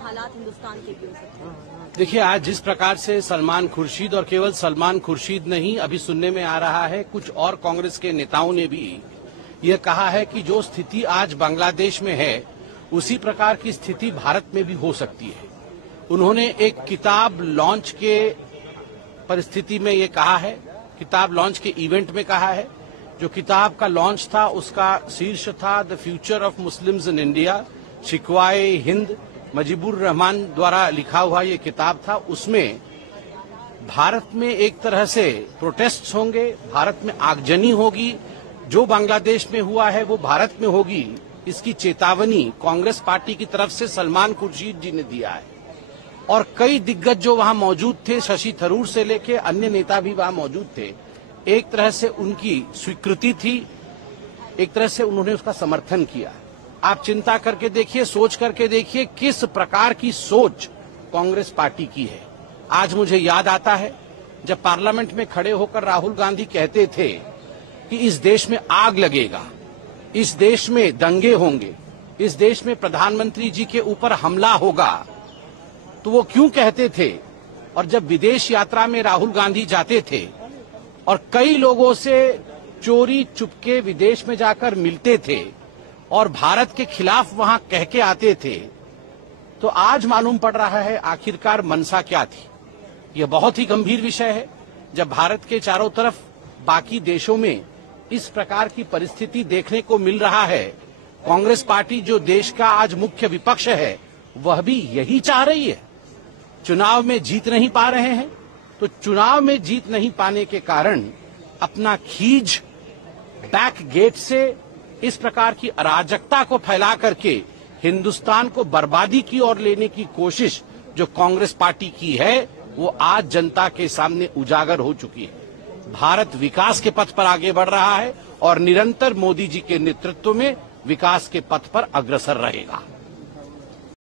हालात हिंदुस्तान के भी हो सकते हैं? देखिए, आज जिस प्रकार से सलमान खुर्शीद, और केवल सलमान खुर्शीद नहीं, अभी सुनने में आ रहा है कुछ और कांग्रेस के नेताओं ने भी ये कहा है कि जो स्थिति आज बांग्लादेश में है उसी प्रकार की स्थिति भारत में भी हो सकती है। उन्होंने एक किताब लॉन्च के परिस्थिति में ये कहा है, किताब लॉन्च के इवेंट में कहा है। जो किताब का लॉन्च था उसका शीर्ष था the future of Muslims in India, Shikwa-e Hind, Mujibur Rahman द्वारा लिखा हुआ ये किताब था। उसमें भारत में एक तरह से प्रोटेस्ट होंगे, भारत में आगजनी होगी, जो बांग्लादेश में हुआ है वो भारत में होगी, इसकी चेतावनी कांग्रेस पार्टी की तरफ से सलमान खुर्शीद जी ने दिया है। और कई दिग्गज जो वहां मौजूद थे, शशि थरूर से लेके अन्य नेता भी वहां मौजूद थे, एक तरह से उनकी स्वीकृति थी, एक तरह से उन्होंने उसका समर्थन किया। आप चिंता करके देखिए, सोच करके देखिए किस प्रकार की सोच कांग्रेस पार्टी की है। आज मुझे याद आता है जब पार्लियामेंट में खड़े होकर राहुल गांधी कहते थे कि इस देश में आग लगेगा, इस देश में दंगे होंगे, इस देश में प्रधानमंत्री जी के ऊपर हमला होगा। तो वो क्यों कहते थे? और जब विदेश यात्रा में राहुल गांधी जाते थे और कई लोगों से चोरी चुपके विदेश में जाकर मिलते थे और भारत के खिलाफ वहां कह के आते थे, तो आज मालूम पड़ रहा है आखिरकार मंशा क्या थी। यह बहुत ही गंभीर विषय है। जब भारत के चारों तरफ बाकी देशों में इस प्रकार की परिस्थिति देखने को मिल रहा है, कांग्रेस पार्टी जो देश का आज मुख्य विपक्ष है वह भी यही चाह रही है। चुनाव में जीत नहीं पा रहे हैं, तो चुनाव में जीत नहीं पाने के कारण अपना खीज बैक गेट से इस प्रकार की अराजकता को फैला करके हिंदुस्तान को बर्बादी की ओर लेने की कोशिश जो कांग्रेस पार्टी की है वो आज जनता के सामने उजागर हो चुकी है। भारत विकास के पथ पर आगे बढ़ रहा है और निरंतर मोदी जी के नेतृत्व में विकास के पथ पर अग्रसर रहेगा।